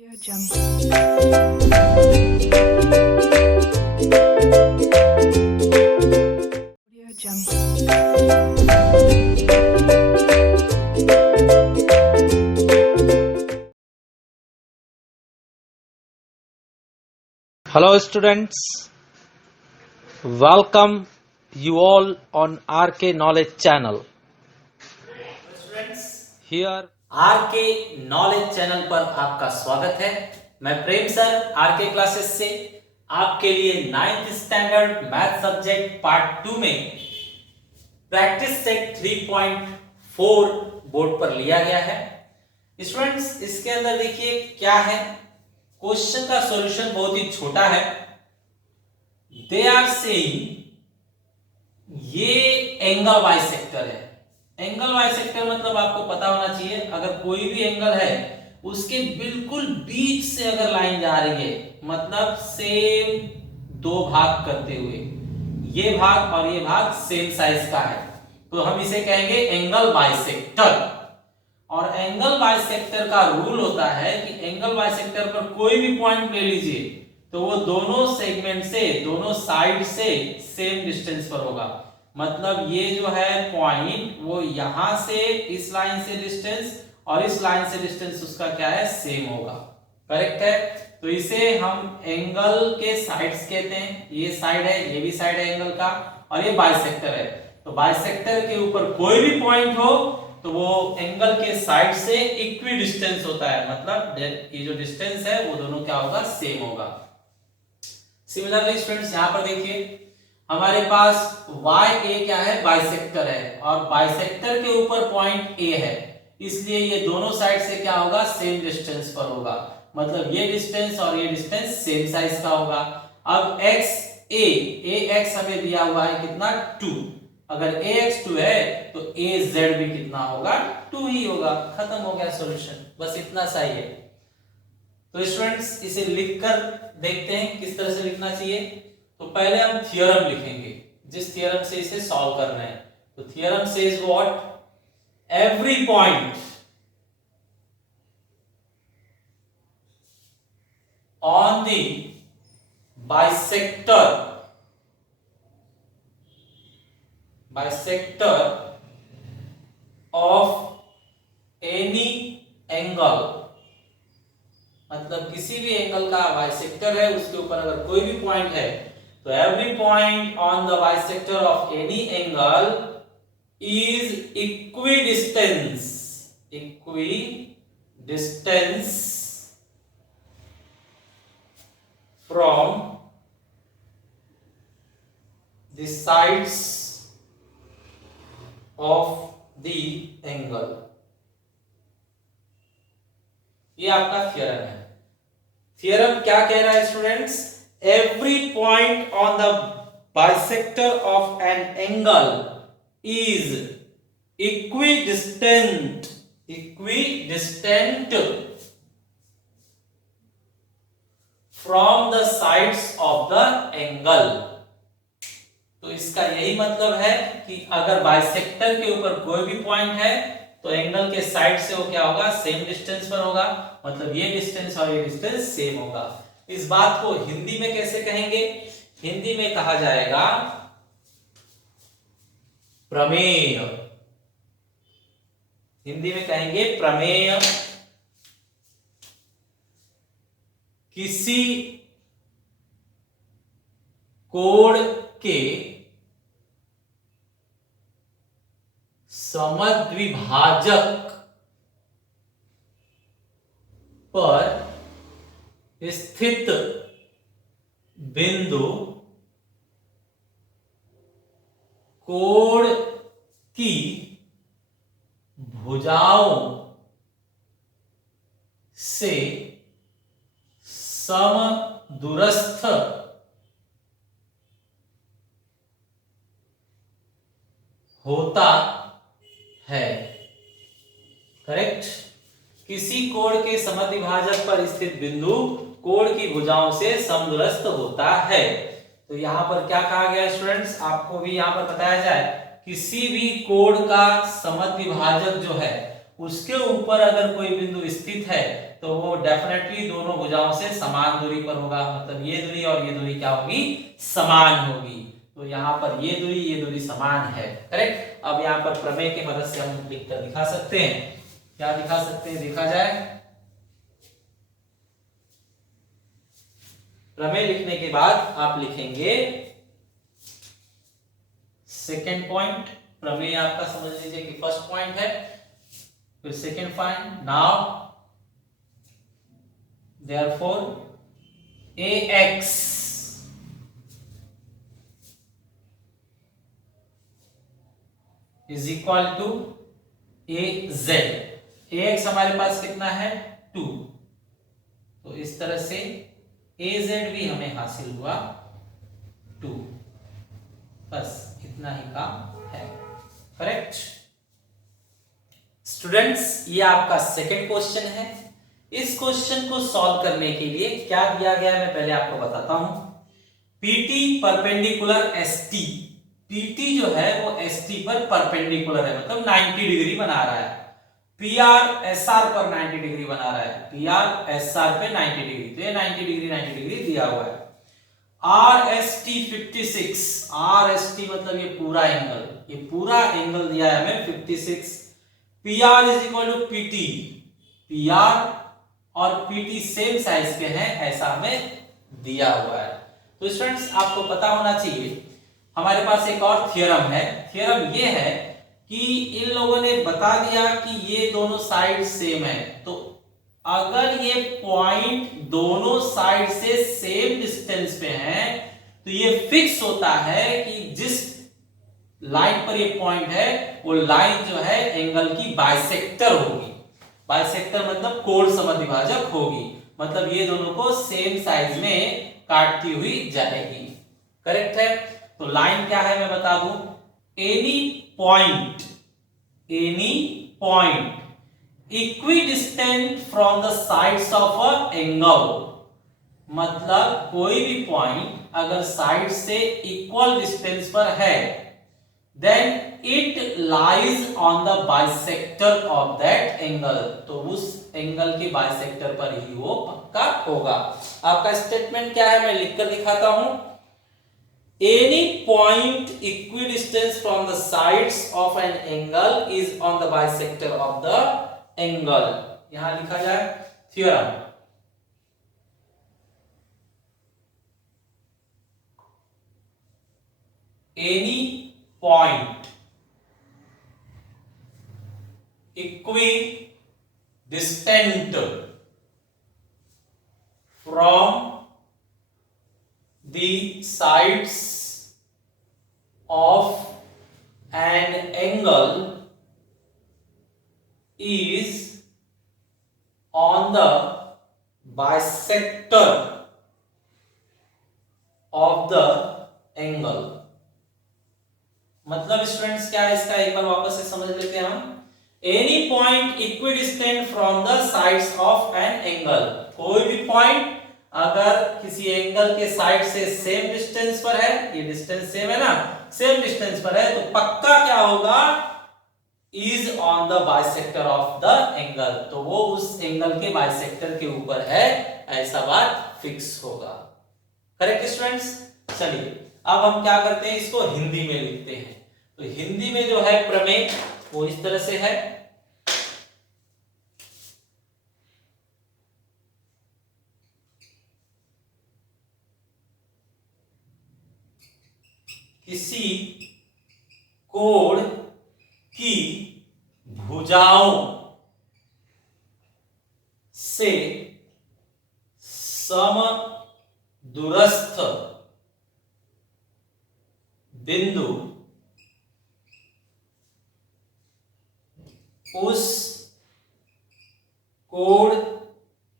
Audio Jungle. Audio Jungle. Hello students, welcome you all on RK Knowledge channel. Students, Here R K knowledge channel पर आपका स्वागत है। मैं Prem sir R K classes से आपके लिए 9th standard math subject part 2 में practice set 3.4 board पर लिया गया है। स्टूडेंट्स, इसके अंदर देखिए क्या है। क्वेश्चन का सॉल्यूशन बहुत ही छोटा है। दे आर सेइंग ये एंगल बाइसेक्टर है। एंगल बाइसेक्टर मतलब आपको पता होना चाहिए, अगर कोई भी एंगल है उसके बिल्कुल बीच से अगर लाइन जा रही है, मतलब सेम दो भाग करते हुए, ये भाग और ये भाग सेम साइज का है, तो हम इसे कहेंगे एंगल बाइसेक्टर। और एंगल बाइसेक्टर का रूल होता है कि एंगल बाइसेक्टर पर कोई भी पॉइंट ले लीजिए तो वो दोनों सेगमेंट से, दोनों साइड से सेम डिस्टेंस पर होगा। मतलब ये जो है पॉइंट, वो यहां से इस लाइन से डिस्टेंस और इस लाइन से डिस्टेंस उसका क्या है, सेम होगा। करेक्ट है। तो इसे हम एंगल के साइड्स कहते हैं। ये साइड है, ये भी साइड है एंगल का, और ये बाइसेक्टर है। तो बाइसेक्टर के ऊपर कोई भी पॉइंट हो तो वो एंगल के साइड से इक्वी डिस्टेंस होता है, मतलब ये जो डिस्टेंस है वो दोनों क्या होगा, सेम होगा। सिमिलरली स्टूडेंट्स, यहां पर देखिए हमारे पास YA क्या है, बाइसेक्टर है, और बाइसेक्टर के ऊपर पॉइंट A है, इसलिए ये दोनों साइड से क्या होगा, सेम डिस्टेंस पर होगा। मतलब ये डिस्टेंस और ये डिस्टेंस सेम साइज का होगा। अब AX हमें दिया हुआ है कितना, 2। अगर AX 2 है तो AZ भी कितना होगा, 2 ही होगा। खत्म हो गया सॉल्यूशन, बस इतना सा ही है। तो स्टूडेंट्स, इसे लिखकर देखते हैं किस तरह से लिखना चाहिए। तो पहले हम थ्योरम लिखेंगे, जिस थ्योरम से इसे सॉल्व करना है। तो theorem says what, every point on the bisector of any angle, मतलब किसी भी एंगल का बाइसेक्टर है, उसके ऊपर अगर कोई भी पॉइंट है, तो every point on the bisector of any angle is equidistance from the sides of the angle. ये आपका थ्योरम है। थ्योरम क्या कह रहा है students, every point on the bisector of an angle is equidistant from the sides of the angle. तो इसका यही मतलब है कि अगर बाइसेक्टर के ऊपर कोई भी पॉइंट है तो एंगल के साइड से वो क्या होगा, सेम डिस्टेंस पर होगा। मतलब ये डिस्टेंस और ये डिस्टेंस सेम होगा। इस बात को हिंदी में कैसे कहेंगे, हिंदी में कहा जाएगा प्रमेय। हिंदी में कहेंगे प्रमेय। किसी कोण के समद्विभाजक पर स्थित बिंदु कोण की भुजाओं से समदूरस्थ होता है। करेक्ट। किसी कोण के समद्विभाजक पर स्थित बिंदु कोण की भुजाओं से समदूरस्थ होता है। तो यहां पर क्या कहा गया स्टूडेंट्स, आपको भी यहां पर बताया जाए, किसी भी कोण का समद्विभाजक जो है उसके ऊपर अगर कोई बिंदु स्थित है तो वो डेफिनेटली दोनों भुजाओं से समान दूरी पर होगा, मतलब ये दूरी और ये दूरी क्या होगी, समान होगी। तो यहाँ पर ये दूरी समान है, करेक्ट। अब यहाँ पर प्रमेय की मदद से हम लिखकर दिखा सकते हैं। क्या दिखा सकते हैं, देखा जाए। प्रमेय लिखने के बाद आप लिखेंगे सेकेंड पॉइंट। प्रमेय आपका समझ लीजिए कि फर्स्ट पॉइंट है, फिर second point. Now therefore ax is equal to az। ax हमारे पास कितना है, 2। तो इस तरह से az भी हमें हासिल हुआ 2। बस इतना ही काम है, करेक्ट। स्टूडेंट्स, ये आपका सेकेंड क्वेश्चन है। इस क्वेश्चन को सॉल्व करने के लिए क्या दिया गया है मैं पहले आपको बताता हूं। PT परपेंडिकुलर ST, PT जो है वो ST पर परपेंडिकुलर है, मतलब 90 डिग्री बना रहा है। PR SR पर 90 डिग्री बना रहा है, PR SR पे 90 डिग्री, तो ये 90 डिग्री दिया हुआ है। RST 56, RST मतलब ये पूरा एंगल दिया है हमें 56। PR is equal to PT, PR और PT सेम साइज के हैं, ऐसा हमें दिया हुआ है। तो स्टूडेंट्स, आपको पता होना चाहिए हमारे पास एक और थ्योरम है। थ्योरम ये है कि इन लोगों ने बता दिया कि ये दोनों साइड सेम है, तो अगर ये पॉइंट दोनों साइड से सेम डिस्टेंस पे हैं तो ये फिक्स होता है कि जिस लाइन पर ये पॉइंट है वो लाइन जो है एंगल की बाइसेक्टर होगी। बाइसेक्टर मतलब कोण समद्विभाजक होगी, मतलब ये दोनों को सेम साइज में काटती हुई जाएगी, करेक्ट है। तो लाइन क्या है मैं बता दूं, any point equidistant from the sides of a angle, मतलब कोई भी पॉइंट अगर साइड से इक्वल डिस्टेंस पर है, then it lies on the bisector of that angle, तो उस एंगल के बाइसेक्टर पर ही वो पक्का होगा। आपका स्टेटमेंट क्या है मैं लिखकर दिखाता हूं। Any point equidistant from the sides of an angle is on the bisector of the angle। यहां लिखा जाए theorem. Any point equidistant from the sides of an angle is on the bisector of the angle। मतलब students क्या है इसका, एक बार वापस से समझ लेते हैं हम। Any point equidistant from the sides of an angle, कोई भी पॉइंट अगर किसी एंगल के साइड से सेम डिस्टेंस पर है, ये डिस्टेंस सेम है ना, सेम डिस्टेंस पर है, तो पक्का क्या होगा, is on the bisector of the angle, तो वो उस एंगल के बाइसेक्टर के ऊपर है, ऐसा बात फिक्स होगा, करेक्ट स्टूडेंट्स। चलिए अब हम क्या करते हैं, इसको हिंदी में लिखते हैं। तो हिंदी में जो है प्रमेय वो इस तरह से है। किसी कोण की भुजाओं से समदूरस्थ बिंदु उस कोण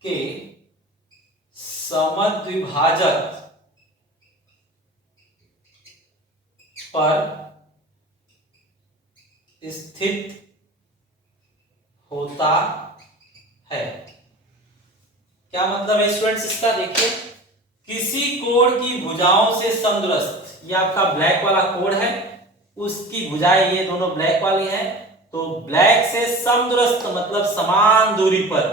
के समद्विभाजक पर स्थित होता है। क्या मतलब है स्टूडेंट्स इसका, देखिए किसी कोण की भुजाओं से समदूरस्थ, ये आपका ब्लैक वाला कोण है, उसकी भुजाएं ये दोनों ब्लैक वाली हैं, तो ब्लैक से समदूरस्थ मतलब समान दूरी पर,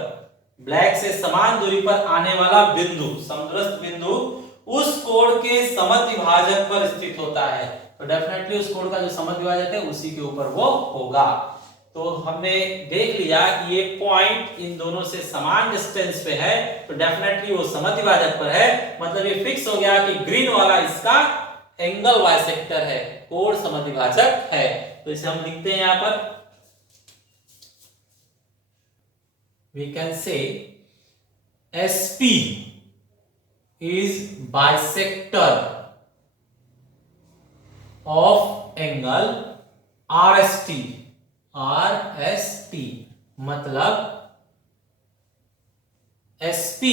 ब्लैक से समान दूरी पर आने वाला बिंदु, समदृष्ट बिंदु उस कोण के समद्विभाजक पर स्थित होता है। तो डेफिनेटली उस कोण का जो समद्विभाजक है उसी के ऊपर वो होगा। तो हमने देख लिया कि ये पॉइंट इन दोनों से समान डिस्टेंस पे है, तो डेफिनेटली वो समद्विभाजक पर है। मतलब ये फिक्स हो गया कि ग्रीन वाला इसका एंगल बाइसेक्टर है, कोण समद्विभाजक है। तो इसे हम लिखते हैं यहां पर, we can say SP is bisector of angle RST। RST मतलब SP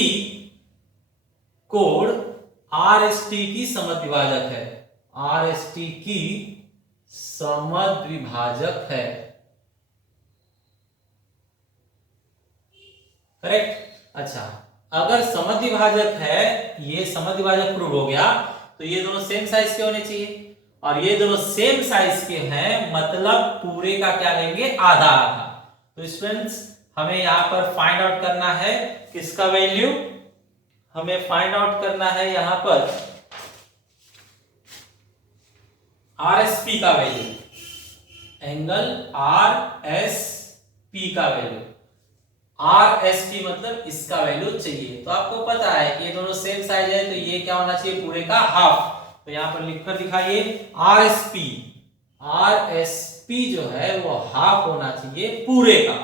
कोण RST की समद्विभाजक है, RST की समद्विभाजक है। करेक्ट। अच्छा, अगर समद्विभाजक है, ये समद्विभाजक प्रूव हो गया, तो ये दोनों सेम साइज के होने चाहिए, और ये दोनों सेम साइज के हैं, मतलब पूरे का क्या लेंगे, आधा आधा। तो स्टूडेंट्स हमें यहां पर फाइंड आउट करना है किसका वैल्यू, हमें फाइंड आउट करना है यहां पर RSP का वैल्यू, एंगल RSP का वैल्यू। RSP मतलब इसका वैल्यू चाहिए। तो आपको पता है कि ये दोनों सेम साइज है, तो ये क्या होना चाहिए, पूरे का हाफ। तो यहां पर लिखकर दिखाइए RSP, RSP जो है वो हाफ होना चाहिए पूरे का।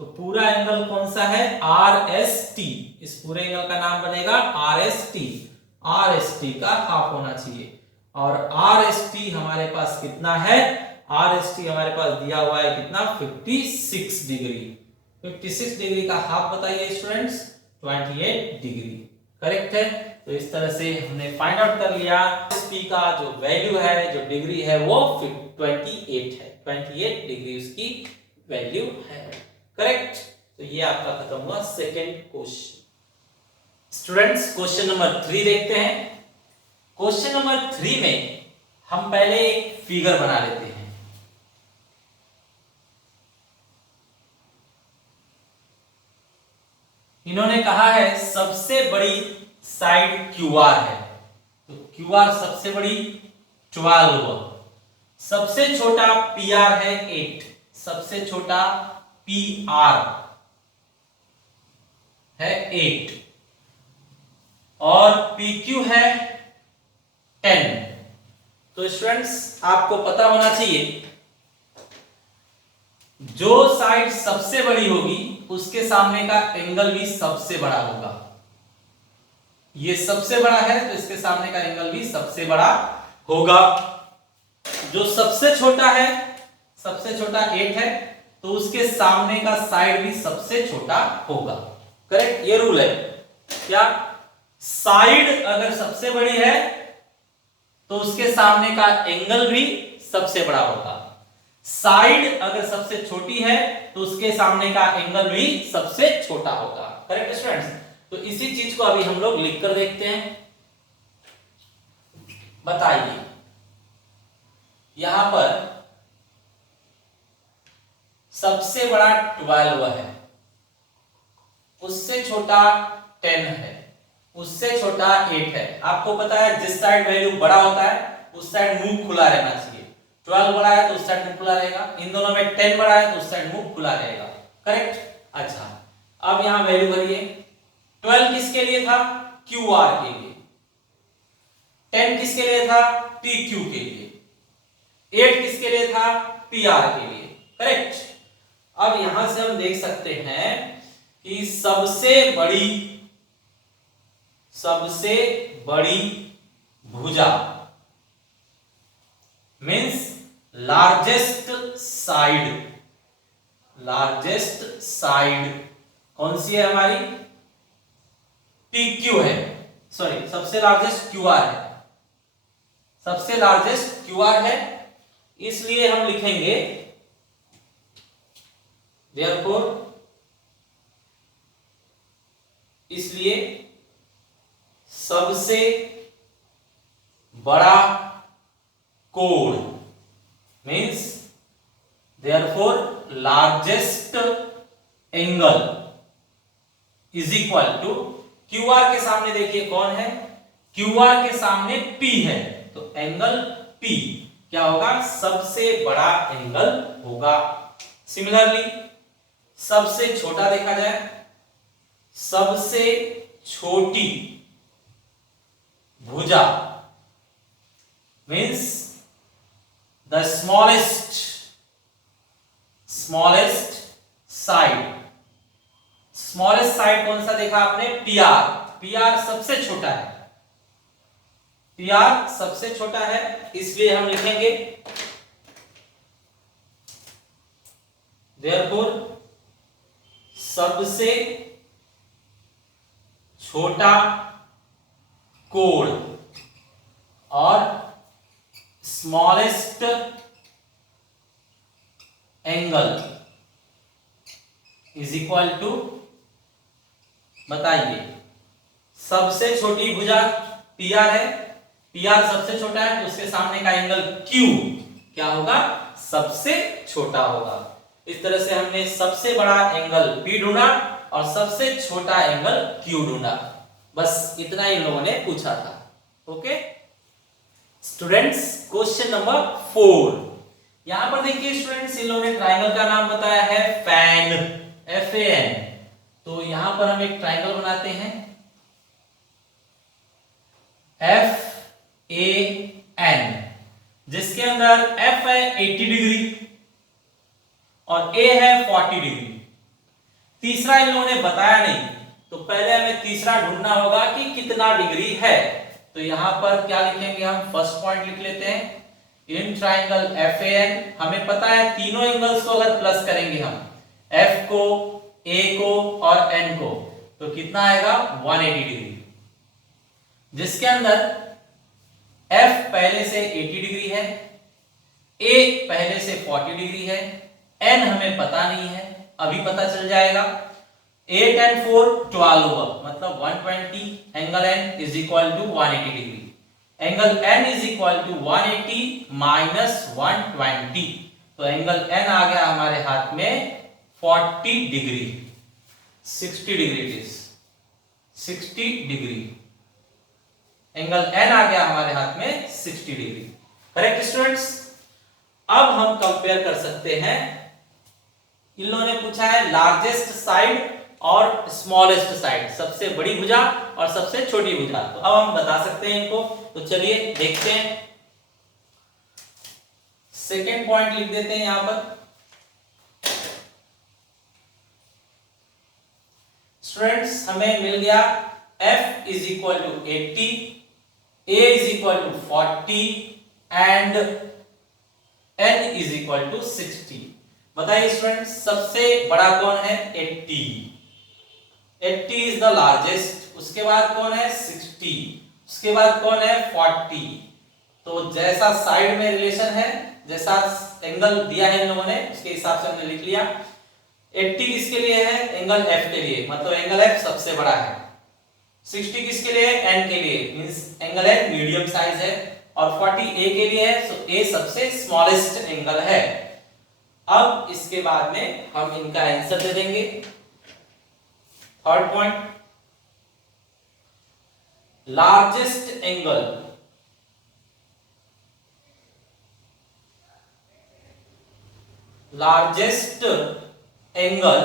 तो पूरा एंगल कौन सा है, RST, इस पूरे एंगल का नाम बनेगा RST। RST का हाफ होना चाहिए, और RST हमारे पास कितना है, RST हमारे पास दिया हुआ है कितना, 56 डिग्री। 56 डिग्री का हाफ बताइए स्टूडेंट्स, 28 डिग्री। करेक्ट है। तो इस तरह से हमने फाइंड आउट कर लिया SP का जो वैल्यू है, जो डिग्री है वो 28 है, 28 डिग्री उसकी वैल्यू है। करेक्ट। तो ये आपका खत्म हुआ second question. Students question number 3 देखते हैं। क्वेश्चन नंबर 3 में हम पहले एक फिगर बना लेते हैं। इन्होंने कहा है सबसे बड़ी साइड QR है, तो QR सबसे बड़ी 12, सबसे छोटा PR है 8, सबसे छोटा PR है 8, और PQ है 10। तो स्टूडेंट्स आपको पता होना चाहिए, जो साइड सबसे बड़ी होगी उसके सामने का एंगल भी सबसे बड़ा होगा। ये सबसे बड़ा है तो इसके सामने का एंगल भी सबसे बड़ा होगा। जो सबसे छोटा है, सबसे छोटा 8 है, तो उसके सामने का साइड भी सबसे छोटा होगा। करेक्ट, ये रूल है। क्या, साइड अगर सबसे बड़ी है तो उसके सामने का एंगल भी सबसे बड़ा होगा। साइड अगर सबसे छोटी है तो उसके सामने का एंगल भी सबसे छोटा होगा। Correct students. तो इसी चीज को अभी हम लोग लिख कर देखते हैं। बताइए, यहां पर सबसे बड़ा 12 है, उससे छोटा 10 है, उससे छोटा 8 है। आपको पता है जिस साइड वैल्यू बड़ा होता है उस साइड मुंह खुला रहना चाहिए। 12 बड़ा है तो उस साइड मुंह खुला रहेगा, इन दोनों में 10 बड़ा है तो उस साइड मुंह खुला रहेगा। करेक्ट। अच्छा, अब यहां वैल्यू भरिए। 12 किसके लिए था, QR के लिए। 10 किसके लिए था, PQ के लिए। 8 किसके लिए था, PR के लिए। करेक्ट। अब यहां से हम देख सकते हैं कि सबसे बड़ी भुजा मीन्स लार्जेस्ट साइड कौन सी है हमारी, PQ है, सॉरी सबसे लार्जेस्ट QR है, सबसे लार्जेस्ट QR है। इसलिए हम लिखेंगे therefore, इसलिए सबसे बड़ा कोण means therefore largest angle is equal to Q R के सामने देखिए कौन है, क्यू आर के सामने P है, तो एंगल P क्या होगा, सबसे बड़ा एंगल होगा। सिमिलरली सबसे छोटा देखा जाए, सबसे छोटी भुजा means the smallest side. Smallest side कौन सा देखा आपने, PR। PR सबसे छोटा है, PR सबसे छोटा है, इसलिए हम लिखेंगे देयरफॉर सबसे छोटा कोण और smallest angle is equal to, बताइए सबसे छोटी भुजा PR है, PR सबसे छोटा है, तो उसके सामने का एंगल Q क्या होगा, सबसे छोटा होगा। इस तरह से हमने सबसे बड़ा एंगल P ढूंढा और सबसे छोटा एंगल Q ढूंढा। बस इतना ही इन लोगों ने पूछा था। Okay students, question number 4। यहां पर देखिए स्टूडेंट्स, इन लोगों ने ट्राइंगल का नाम बताया है फैन, FAN। तो यहां पर हम एक ट्राइंगल बनाते हैं FAN, जिसके अंदर F है 80 डिग्री और A है 40 डिग्री। तीसरा इन लोगों ने बताया नहीं, तो पहले हमें तीसरा ढूंढना होगा कि कितना डिग्री है। तो यहां पर क्या लिखेंगे, हम फर्स्ट पॉइंट लिख लेते हैं, इन ट्राइंगल FAN हमें पता है तीनों एंगल्स को अगर प्लस करेंगे हम, F को, A को और N को, तो कितना आएगा 180 डिग्री, जिसके अंदर F पहले से 80 डिग्री है, A पहले से 40 डिग्री है, N हमें पता नहीं है, अभी पता चल जाएगा। 8 and 4 12, मतलब 120, angle N is equal to 180 degree. Angle N is equal to 180 minus 120, तो एंगल N आ गया हमारे हाथ में 40 degree, 60 degree it is 60 degree. Angle N आ गया हमारे हाथ में 60 डिग्री। Correct students. अब हम कंपेयर कर सकते हैं, इन लोगों ने पूछा है लार्जेस्ट साइड और स्मॉलेस्ट साइड, सबसे बड़ी भुजा और सबसे छोटी भुजा। तो अब हम बता सकते हैं इनको, तो चलिए देखते हैं। सेकेंड पॉइंट लिख देते हैं यहां पर, स्टूडेंट्स हमें मिल गया F is equal to 80, A is equal to 40 and N is equal to 60। बताइए स्टूडेंट्स, सबसे बड़ा कौन है, 80, 80 इज द लार्जेस्ट। उसके बाद कौन है, 60, उसके बाद कौन है, 40। तो जैसा साइड में रिलेशन है, जैसा एंगल दिया है इन लोगों ने, उसके हिसाब से हमने लिख लिया। 80 किसके लिए है, एंगल F के लिए, मतलब एंगल F सबसे बड़ा है। 60 किसके लिए, N के लिए, means angle N medium size है, और 40 A के लिए है, सो A सबसे स्मॉलेस्ट एंगल है। अब इसके बाद में हम इनका आंसर दे देंगे। Third point, largest angle, largest angle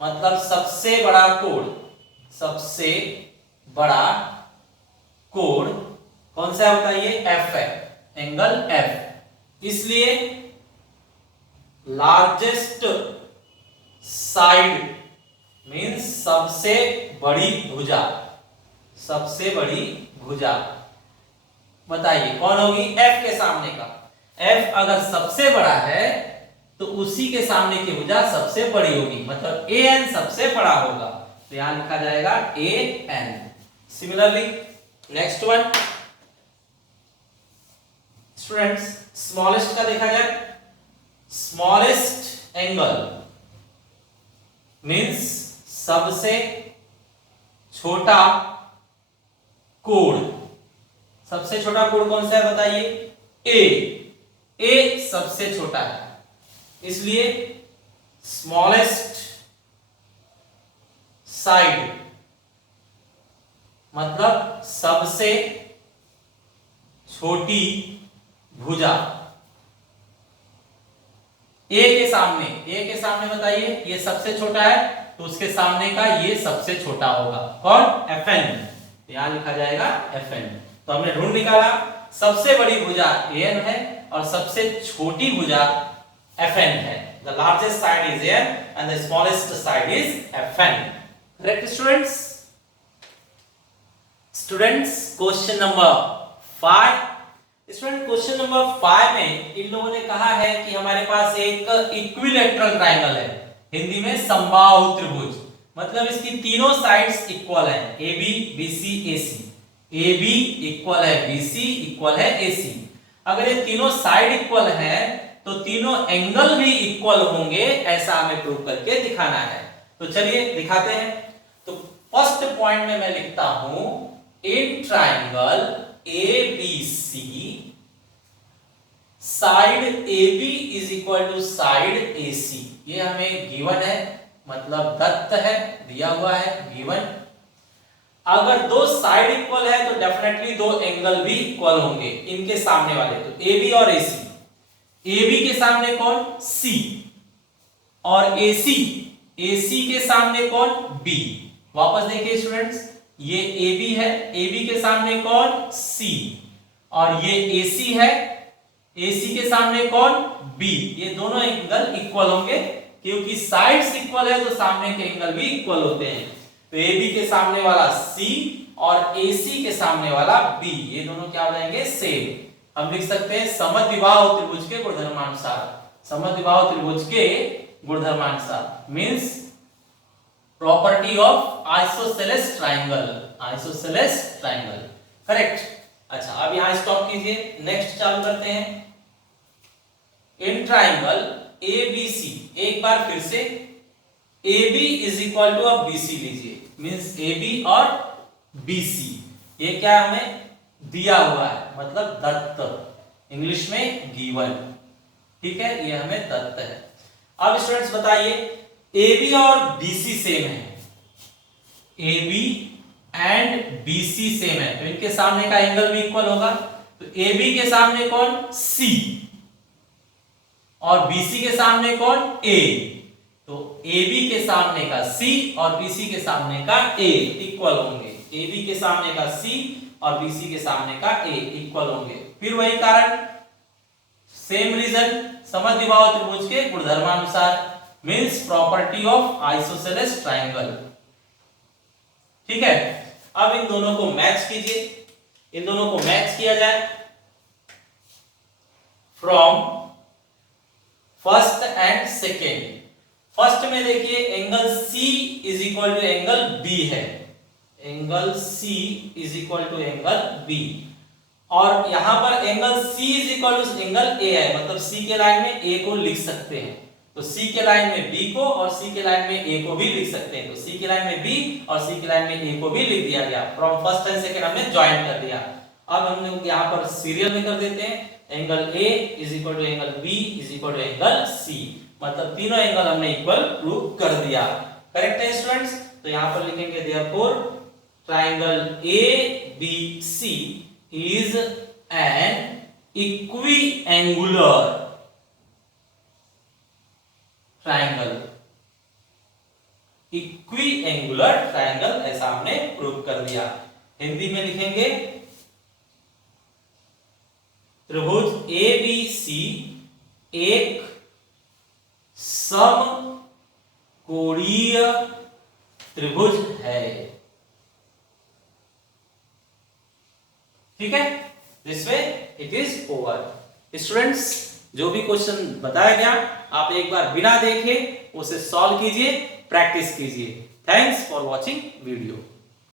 मतलब सबसे बड़ा कोण, सबसे बड़ा कोण कौन सा है बताइए, F है, एंगल F। इसलिए लार्जेस्ट साइड मीन्स सबसे बड़ी भुजा, सबसे बड़ी भुजा बताइए कौन होगी, F के सामने का। F अगर सबसे बड़ा है तो उसी के सामने की भुजा सबसे बड़ी होगी, मतलब AN सबसे बड़ा होगा, तो यहां लिखा जाएगा AN। Similarly next one students, smallest का देखा जाए, स्मॉलेस्ट एंगल मीन्स सबसे छोटा कोण। सबसे छोटा कोण कौन सा है बताइए, A सबसे छोटा है, इसलिए स्मॉलेस्ट साइड मतलब सबसे छोटी भुजा। ए के सामने बताइए, ये सबसे छोटा है तो उसके सामने का ये सबसे छोटा होगा, कौन? Fn। यहां लिखा जाएगा Fn। तो हमने ढूंढ निकाला, सबसे बड़ी भुजा An है और सबसे छोटी भुजा Fn है। The largest side is An and the smallest side is Fn। Correct students? Students, question number 5। Student question number 5 में इन लोगों ने कहा है कि हमारे पास एक इक्विलैटरल ट्रायंगल है, हिंदी में समबाहु त्रिभुज, मतलब इसकी तीनों साइड्स इक्वल है, AB BC AC। AB equal है BC इक्वल है AC। अगर ये तीनों साइड इक्वल है तो तीनों एंगल भी इक्वल होंगे, ऐसा हमें प्रूव करके दिखाना है। तो चलिए दिखाते हैं। तो फर्स्ट पॉइंट में मैं लिखता हूं, in triangle ABC side AB is equal to side AC। ये हमें गिवन है, मतलब दत्त है, दिया हुआ है, गिवन। अगर दो साइड इक्वल है तो डेफिनेटली दो एंगल भी इक्वल होंगे इनके सामने वाले, तो AB और AC। AB के सामने कौन? C और AC के सामने कौन? B। वापस देखिए स्टूडेंट्स, ये AB है, AB के सामने कौन? C और ये AC है, AC के सामने कौन? B। ये दोनों एंगल इक्वल होंगे क्योंकि साइड्स इक्वल है तो सामने के एंगल भी इक्वल होते हैं। तो AB के सामने वाला C और AC के सामने वाला B, ये दोनों क्या हो जाएंगे? सेम। हम लिख सकते हैं समद्विबाहु त्रिभुज के गुणधर्मानुसार, समद्विबाहु त्रिभुज के गुणधर्मानुसार means property of isosceles triangle, isosceles triangle. Correct. अच्छा, अब यहां स्टॉप कीजिए, नेक्स्ट चालू करते हैं। इन ट्रायंगल ABC, एक बार फिर से AB इज इक्वल टू अब BC लीजिए, मींस AB और BC, ये क्या हमें दिया हुआ है, मतलब दत्त, इंग्लिश में गिवन। ठीक है, ये हमें दत्त है। अब स्टूडेंट्स बताइए, AB और BC सेम है, AB एंड BC सेम है तो इनके सामने का एंगल भी इक्वल होगा। तो AB के सामने कौन? C और BC के सामने कौन? A। तो AB के सामने का C और BC के सामने का A इक्वल होंगे, AB के सामने का C और BC के सामने का A इक्वल होंगे। फिर वही कारण, सेम रीजन, समद्विबाहु त्रिभुज के गुणधर्मानुसार means property of isosceles triangle. ठीक है, अब इन दोनों को मैच कीजिए, इन दोनों को मैच किया जाए from first and second. First में देखिए angle C is equal to angle B है, angle C is equal to angle B, और यहां पर angle C is equal to angle A है, मतलब C के लाइन में A को लिख सकते हैं, तो C के लाइन में B को और C के लाइन में A को भी लिख सकते हैं। तो C के लाइन में B और C के लाइन में A को भी लिख दिया गया, फ्रॉम फर्स्ट एंड सेकंड हमने ज्वाइन कर दिया। अब हम लोग यहाँ पर सीरियल में कर देते हैं, angle A is equal to angle B is equal to angle C, मतलब तीनों एंगल हमने इक्वल प्रूव कर दिया। करेक्ट है स्टूडेंट्स? तो यहाँ पर लिखेंगे therefore triangle ABC is an equiangular triangle, equiangular triangle, ऐसा हमने प्रूव कर दिया। हिंदी में लिखेंगे त्रिभुज ABC एक समकोणीय त्रिभुज है। ठीक है, this way it is over. Students, जो भी क्वेश्चन बताया गया आप एक बार बिना देखे उसे सॉल्व कीजिए, प्रैक्टिस कीजिए। Thanks for watching video.